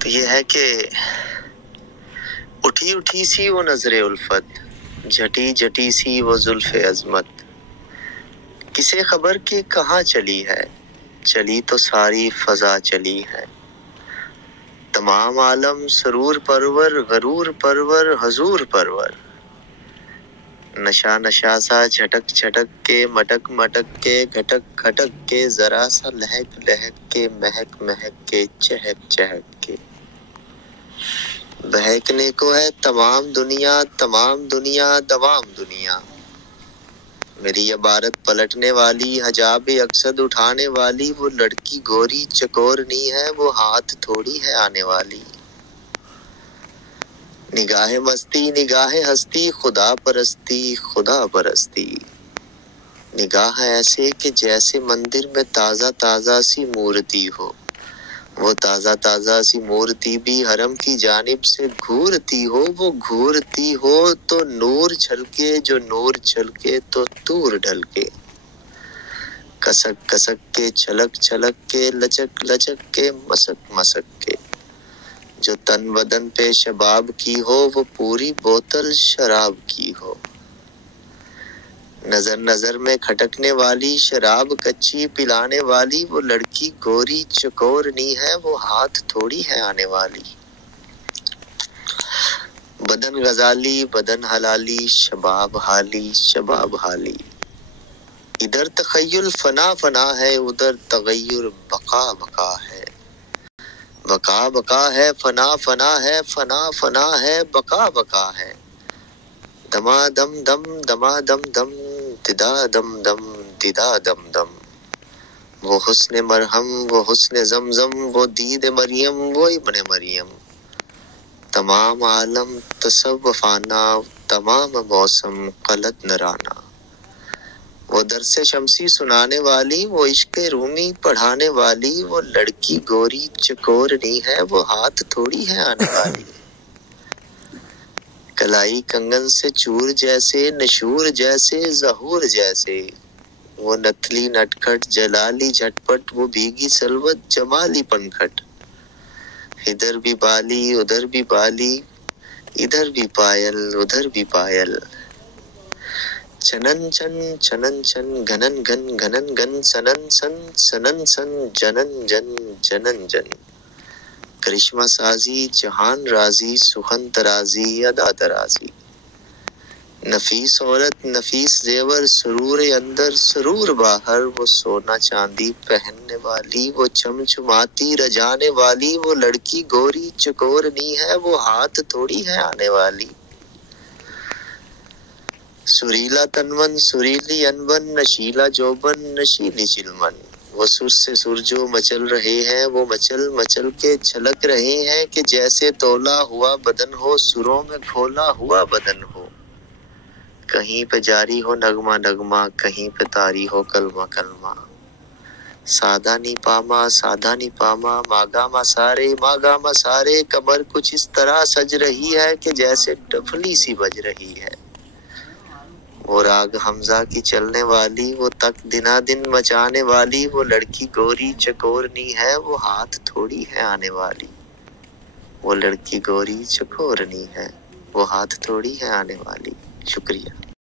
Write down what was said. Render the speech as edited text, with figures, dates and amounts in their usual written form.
تو یہ ہے کہ اٹھی اٹھی سی وہ نظر الفت، جھٹی جھٹی سی وہ زلف عظمت، کسے خبر کہ کہاں چلی ہے، چلی تو ساری فضا چلی ہے۔ تمام عالم سرور پرور، غرور پرور، حضور پرور، نشا نشا سا جھٹک جھٹک کے، مٹک مٹک کے، گھٹک گھٹک کے، ذرا سا لہک لہک کے، مہک مہک کے، چہک چہک کے۔ بہکنے کو ہے تمام دنیا، تمام دنیا، دوام دنیا، میری عبارت پلٹنے والی، حجاب اقصد اٹھانے والی، وہ لڑکی گوری چکورنی ہے، وہ ہاتھ تھوڑی ہے آنے والی۔ نگاہ مستی، نگاہ ہستی، خدا پرستی، خدا پرستی، نگاہ ایسے کہ جیسے مندر میں تازہ تازہ سی مورتی ہو، وہ تازہ تازہ سی مورتی بھی حرم کی جانب سے گھورتی ہو، وہ گھورتی ہو تو نور چھلکے، جو نور چھلکے تو طور ڈھلکے، کسک کسک کے، چھلک چھلک کے، لچک لچک کے، مسک مسک کے، جو تن بدن پہ شباب کی ہو، وہ پوری بوتل شراب کی ہو۔ نظر نظر میں کھٹکنے والی، شراب کچی پلانے والی، وہ لڑکی گوری چکورنی ہے، وہ ہاتھ تھوڑی ہے آنے والی۔ بدن غزالی، بدن حلالی، شباب حالی، شباب حالی، ادھر تخیل فنا فنا ہے، ادھر تغیر بقا بقا ہے، بقا بقا ہے، فنا فنا ہے، فنا فنا ہے، بقا بقا ہے، دما دم دم، دما دم دم، ددا دم دم، ددا دم دم، وہ حسن مرہم، وہ حسن زمزم، وہ دید مریم، وہ ابن مریم، تمام عالم تصوفانہ، تمام موسم قلت نرانہ، وہ درس شمسی سنانے والی، وہ عشق رومی پڑھانے والی، وہ لڑکی گوری چکورنی ہے، وہ ہاتھ تھوڑی ہے آنے والی۔ کلائی کنگن سے چور جیسے، نشور جیسے، ظہور جیسے، وہ نتلی نٹکھٹ جلالی جھٹپٹ، وہ بھیگی سلوت جمالی پنکھٹ، ادھر بھی بالی، ادھر بھی بالی، ادھر بھی پائل، ادھر بھی پائل، چنن چن، چنن چن، گھنن گھن، گھنن گھن، سنن سن، سنن سن، جنن جن، جنن جن، کرشمہ سازی، جہان رازی، سخن ترازی، ادا ترازی، نفیس عورت، نفیس زیور، سرور اندر، سرور باہر، وہ سونا چاندی پہننے والی، وہ چمچماتی رجانے والی، وہ لڑکی گوری چکورنی ہے، وہ ہاتھ تھوڑی ہے آنے والی۔ سریلا تنون، سریلی انبن، نشیلا جوبن، نشیلی چلمن، وہ سر سے سر جو مچل رہے ہیں، وہ مچل مچل کے چھلک رہے ہیں کہ جیسے تولا ہوا بدن ہو، سروں میں کھولا ہوا بدن ہو، کہیں پہ جاری ہو نغمہ نغمہ، کہیں پہ طاری ہو کلمہ کلمہ، سادہ نی پاما، سادہ نی پاما، ماگا مسارے، ماگا مسارے، کمر کچھ اس طرح سج رہی ہے کہ جیسے ڈفلی سی بج رہی ہے، وہ راگ حمزہ کی چلنے والی، وہ تک دنا دن مچانے والی، وہ لڑکی گوری چکورنی ہے، وہ ہاتھ تھوڑی ہے آنے والی، وہ لڑکی گوری چکورنی ہے، وہ ہاتھ تھوڑی ہے آنے والی۔ شکریہ۔